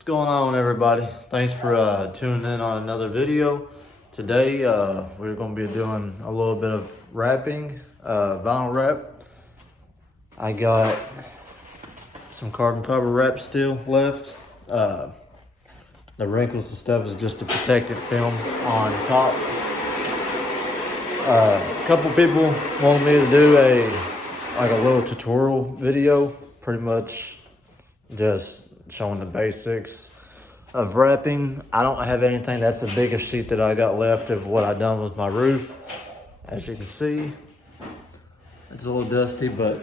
What's going on, everybody? Thanks for tuning in on another video. Today we're going to be doing a little bit of wrapping, vinyl wrap. I got some carbon fiber wrap still left. The wrinkles and stuff is just a protective film on top. A couple people wanted me to do a little tutorial video, pretty much just showing the basics of wrapping. I don't have anything. That's the biggest sheet that I got left of what I done with my roof. As you can see, it's a little dusty, but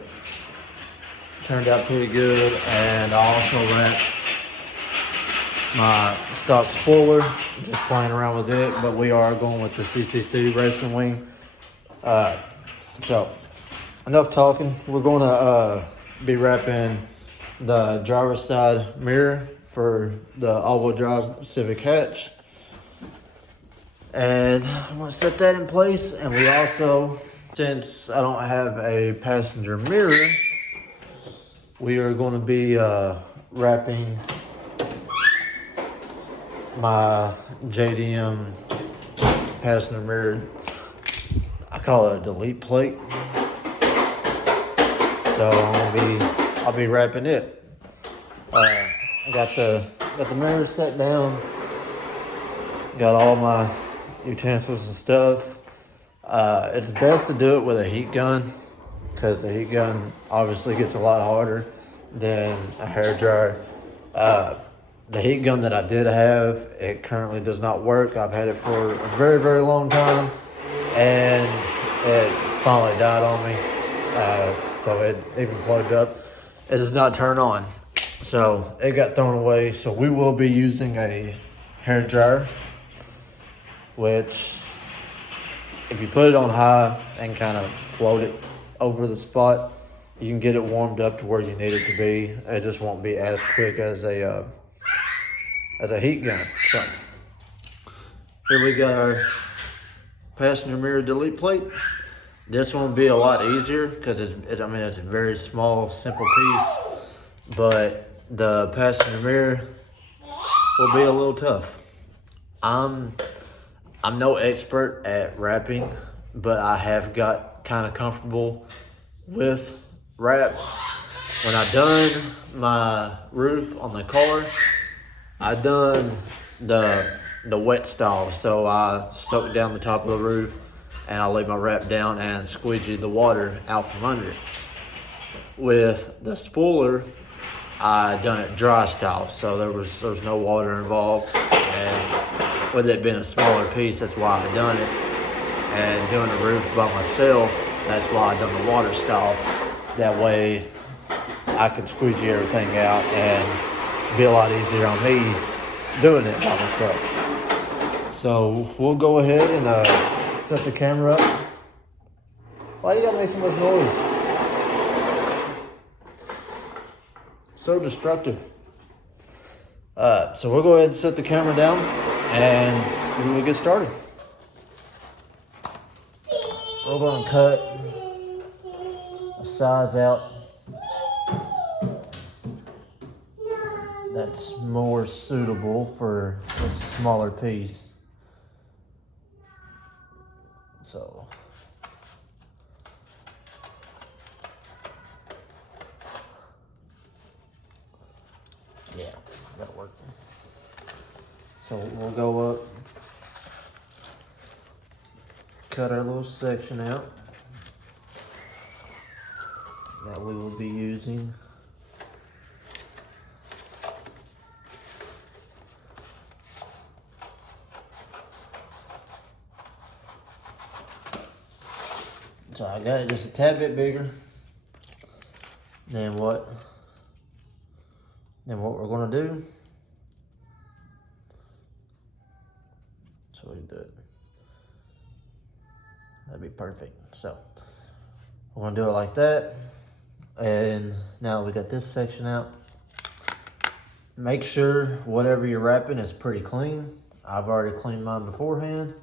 turned out pretty good. And I also wrapped my stock spoiler, just playing around with it, but we are going with the CCC Racing Wing. So enough talking. We're going to be wrapping the driver's side mirror for the all-wheel drive Civic hatch, and I'm going to set that in place. And we also, since I don't have a passenger mirror, we are going to be wrapping my JDM passenger mirror. I call it a delete plate. So I'll be wrapping it. I got the mirror set down. Got all my utensils and stuff. It's best to do it with a heat gun, because the heat gun obviously gets a lot harder than a hair dryer. The heat gun that I did have, it currently does not work. I've had it for a very, very long time, and it finally died on me. So it even plugged up. It does not turn on. So it got thrown away. So we will be using a hair dryer, which if you put it on high and kind of float it over the spot, you can get it warmed up to where you need it to be. It just won't be as quick as a heat gun. So here we got our passenger mirror delete plate. This one will be a lot easier because it's a very small, simple piece, but the passenger mirror will be a little tough. I'm no expert at wrapping, but I have got kind of comfortable with wrap. When I done my roof on the car, I done the wet style. So I soaked down the top of the roof, and I laid my wrap down and squeegeed the water out from under it. With the spoiler, I done it dry style, so there was no water involved, and with it being a smaller piece, that's why I done it. And doing the roof by myself, that's why I done the water style. That way I can squeegee everything out and be a lot easier on me doing it by myself. So we'll go ahead and set the camera up. Why you gotta make so much noise? So destructive. So we'll go ahead and set the camera down and we will get started. We're gonna cut a size out that's more suitable for a smaller piece. So yeah, that'll work. So we'll go up, cut our little section out that we will be using. So I got it just a tad bit bigger than what we're gonna do. So we do it. That'd be perfect. So we're gonna do it like that. And now we got this section out. Make sure whatever you're wrapping is pretty clean. I've already cleaned mine beforehand.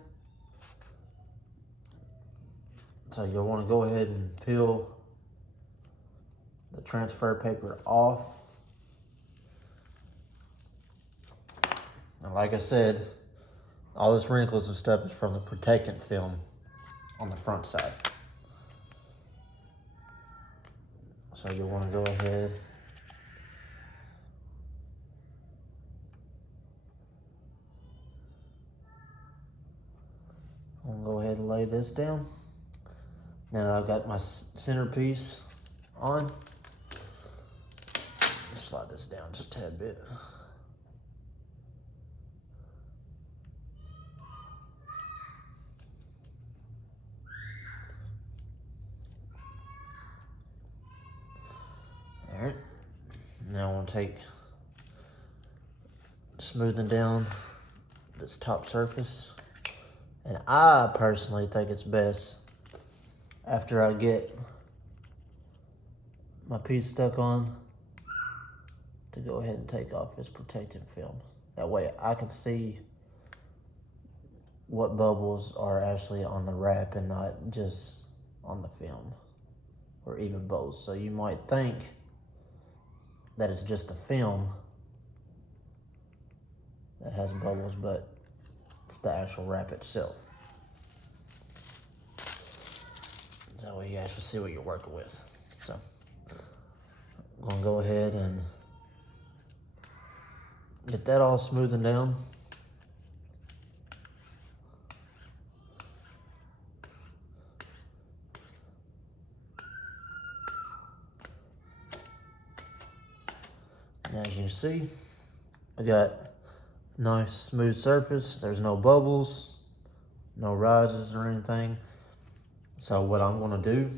So you'll want to go ahead and peel the transfer paper off. And like I said, all this wrinkles and stuff is from the protectant film on the front side. So you'll want to go ahead and lay this down. Now I've got my centerpiece on. Slide this down just a tad bit. All right. Now I want to take smoothing down this top surface. And I personally think it's best after I get my piece stuck on to go ahead and take off this protecting film. That way I can see what bubbles are actually on the wrap and not just on the film, or even both. So you might think that it's just the film that has bubbles, but it's the actual wrap itself. That way you actually see what you're working with. So I'm gonna go ahead and get that all smoothened down. And as you can see, I got nice smooth surface. There's no bubbles, no rises or anything. So what I'm gonna do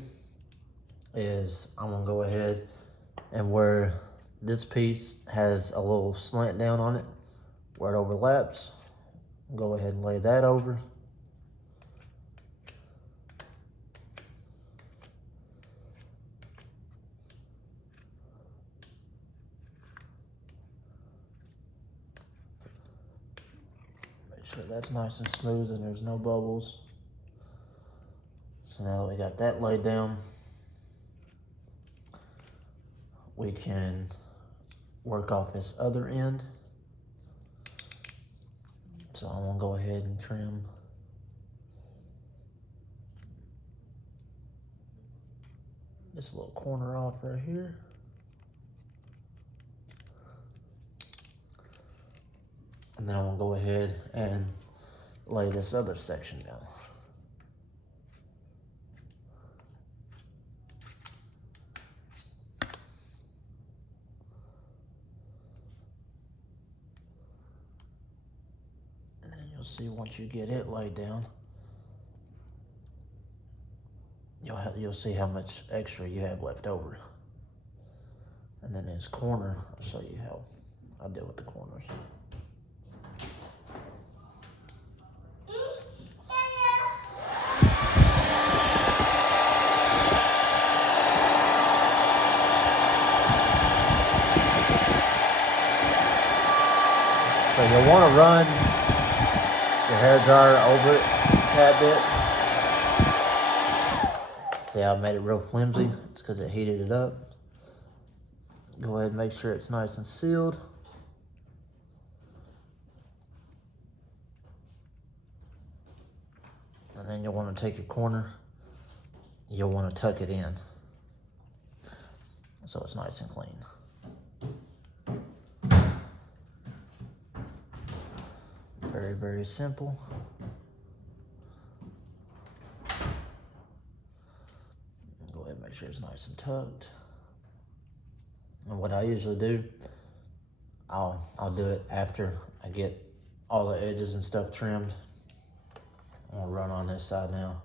is I'm gonna go ahead and where this piece has a little slant down on it, where it overlaps, go ahead and lay that over. Make sure that's nice and smooth and there's no bubbles. So now that we got that laid down, we can work off this other end. So I'm gonna go ahead and trim this little corner off right here. And then I'm gonna go ahead and lay this other section down. You'll see once you get it laid down, you'll see how much extra you have left over. And then this corner, I'll show you how I deal with the corners. So you'll want to run your hair dryer over it a tad bit. See how I made it real flimsy? It's because it heated it up. Go ahead and make sure it's nice and sealed. And then you'll want to take your corner, you'll want to tuck it in so it's nice and clean. Very, very simple. Go ahead and make sure it's nice and tucked. And what I usually do, I'll do it after I get all the edges and stuff trimmed. I'm gonna run on this side now.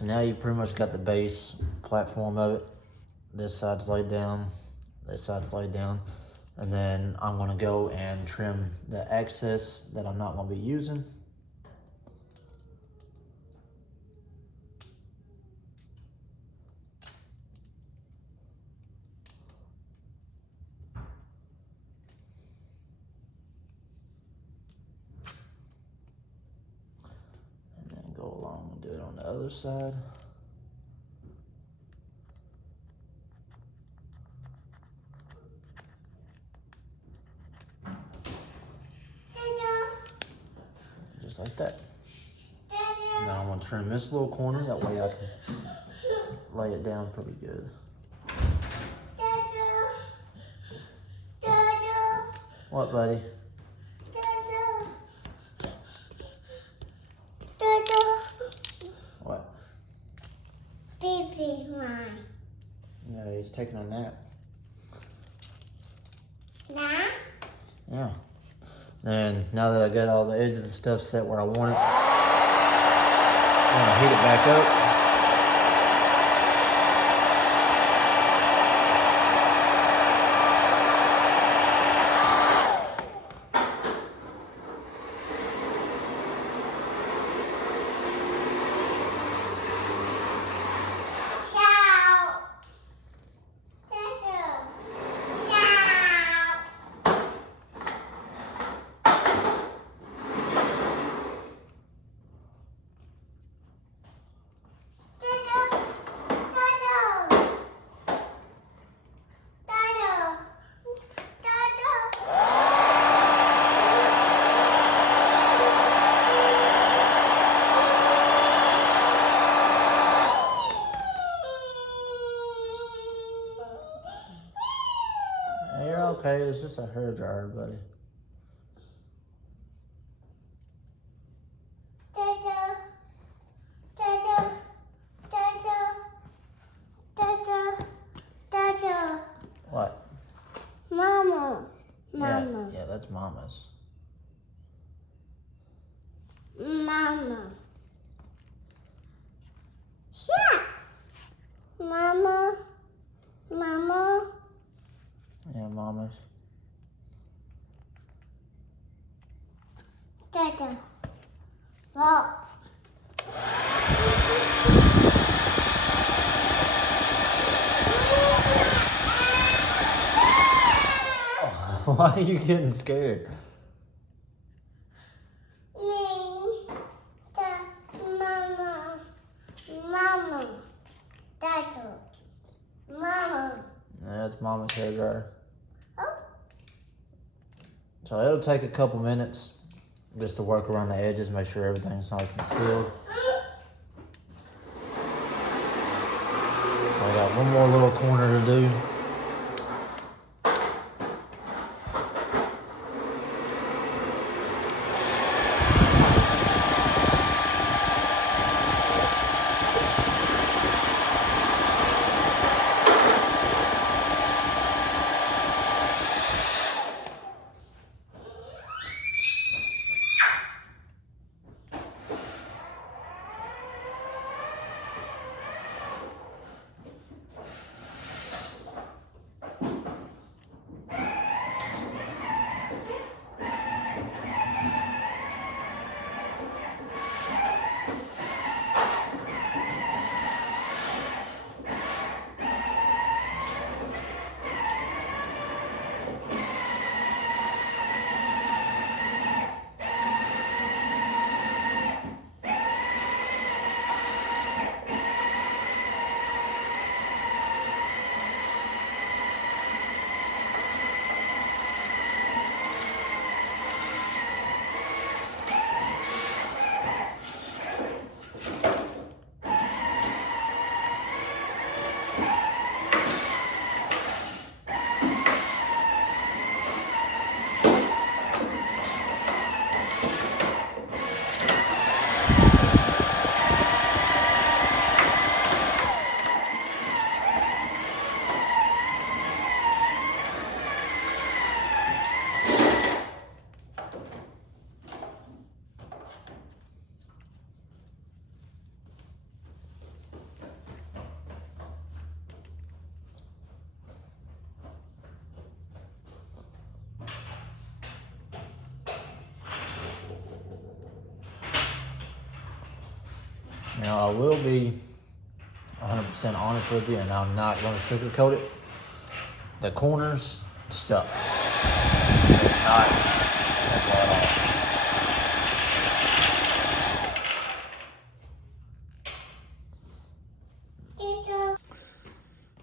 So now you pretty much got the base platform of it. This side's laid down, this side's laid down. And then I'm gonna go and trim the excess that I'm not gonna be using. And then go along and do it on the other side. Just like that. Now I'm gonna trim this little corner, that way I can lay it down pretty good. What, buddy? What? Baby mine. Yeah, he's taking a nap. Nah? Yeah. And now that I got all the edges and stuff set where I want it, I'm gonna heat it back up. You're okay, it's just a hair dryer, buddy. What? Mama. Yeah, that's Mama's. Mama. Shut. Mama. Yeah, Mama's. Dada. Well. Why are you getting scared? Mama. Yeah, that's Mama's hair dryer. Oh. So it'll take a couple minutes just to work around the edges, make sure everything's nice and sealed. I got one more little corner to do. Now, I will be 100% honest with you, and I'm not going to sugarcoat it. The corners suck. It's not simple at all.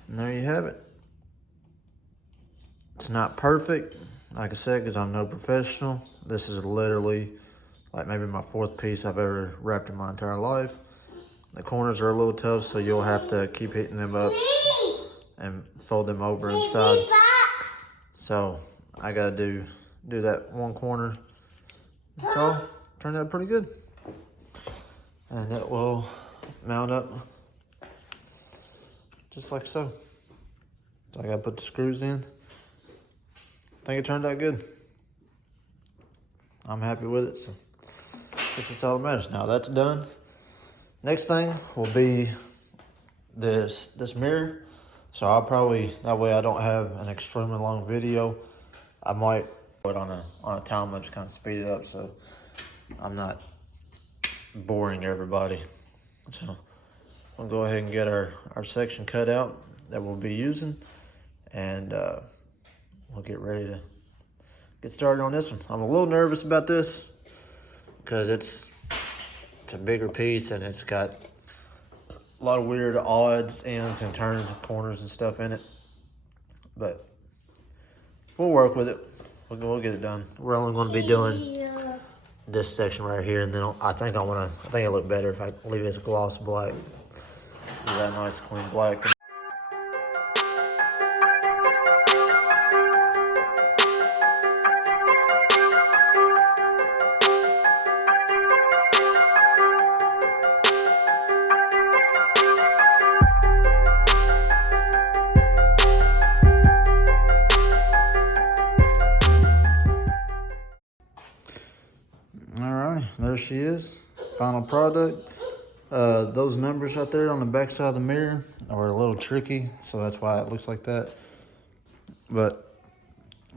And there you have it. It's not perfect, like I said, because I'm no professional. This is literally like maybe my 4th piece I've ever wrapped in my entire life. The corners are a little tough, so you'll have to keep hitting them up and fold them over inside. So I gotta do that one corner. It's all turned out pretty good. And that will mount up just like so. So I gotta put the screws in. I think it turned out good. I'm happy with it, so that's all that matters. Now that's done. Next thing will be this mirror. So I'll probably, that way I don't have an extremely long video, I might put on a time lapse, kind of speed it up so I'm not boring everybody. So we'll go ahead and get our section cut out that we'll be using, and we'll get ready to get started on this one. I'm a little nervous about this because it's a bigger piece and it's got a lot of weird odds, ends and turns and corners and stuff in it. But we'll work with it. We'll get it done. We're only going to be doing this section right here, and then I think it'll look better if I leave it as a gloss black. Leave that nice clean black. There she is, final product. Those numbers right there on the back side of the mirror are a little tricky, so that's why it looks like that. But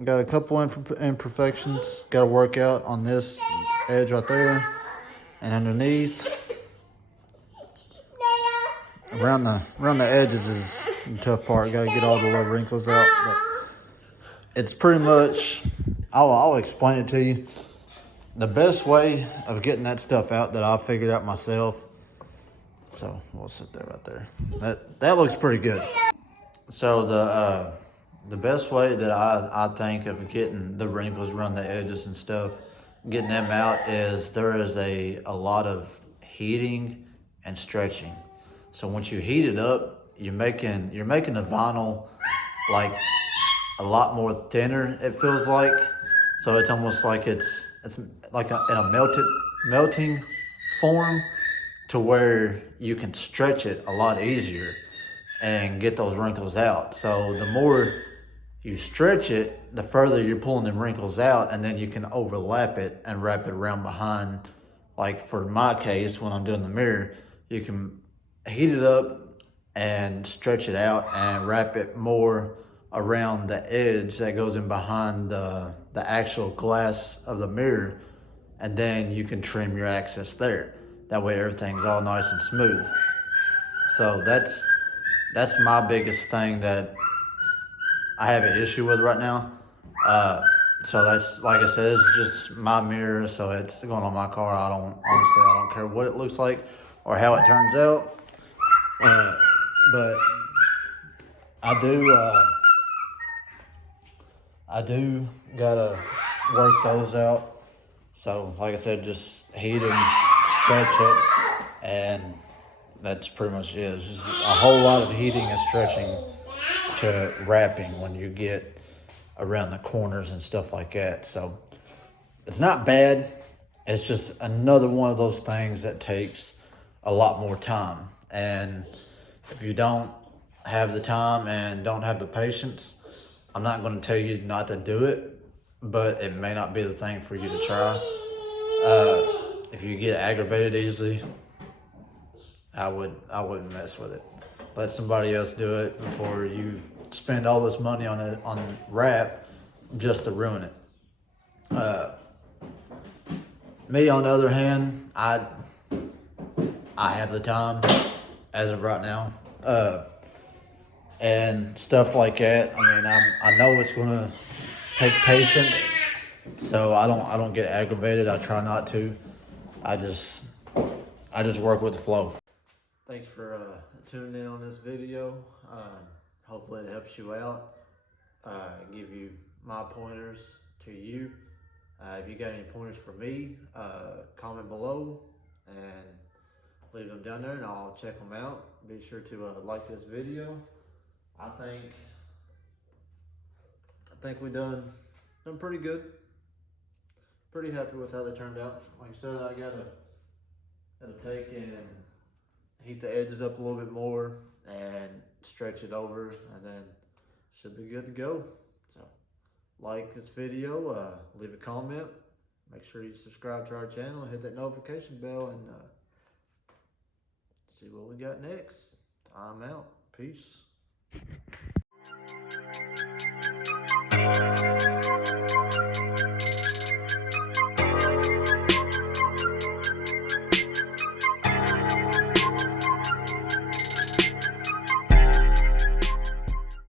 got a couple imperfections. Got to work out on this edge right there and underneath. Around the edges is the tough part. Got to get all the little wrinkles out. But it's pretty much. I'll explain it to you. The best way of getting that stuff out that I figured out myself. So we'll sit there right there. That looks pretty good. So the best way that I think of getting the wrinkles around the edges and stuff, getting them out, is there is a lot of heating and stretching. So once you heat it up, you're making the vinyl like a lot more thinner, it feels like. So it's almost like it's like in a melting form, to where you can stretch it a lot easier and get those wrinkles out. So the more you stretch it, the further you're pulling them wrinkles out, and then you can overlap it and wrap it around behind. Like for my case, when I'm doing the mirror, you can heat it up and stretch it out and wrap it more around the edge that goes in behind the actual glass of the mirror, and then you can trim your access there. That way everything's all nice and smooth. So that's my biggest thing that I have an issue with right now. So that's, like I said, it's just my mirror, so it's going on my car. I don't care what it looks like or how it turns out. But I do gotta work those out. So like I said, just heat and stretch it, and that's pretty much it. It's just a whole lot of heating and stretching to wrapping when you get around the corners and stuff like that. So it's not bad. It's just another one of those things that takes a lot more time. And if you don't have the time and don't have the patience, I'm not going to tell you not to do it, but it may not be the thing for you to try. If you get aggravated easily, I wouldn't mess with it. Let somebody else do it before you spend all this money on wrap just to ruin it. Me, on the other hand, I I have the time as of right now. And stuff like that. I mean, I know it's gonna take patience, so I don't get aggravated. I try not to. I just work with the flow. Thanks for tuning in on this video. Hopefully it helps you out. Give you my pointers to you. If you got any pointers for me, comment below and leave them down there, and I'll check them out. Be sure to like this video. I think we done pretty good. Pretty happy with how they turned out. Like I said, I gotta take and heat the edges up a little bit more and stretch it over, and then should be good to go. So like this video, leave a comment, make sure you subscribe to our channel, hit that notification bell, and see what we got next. I'm out. Peace.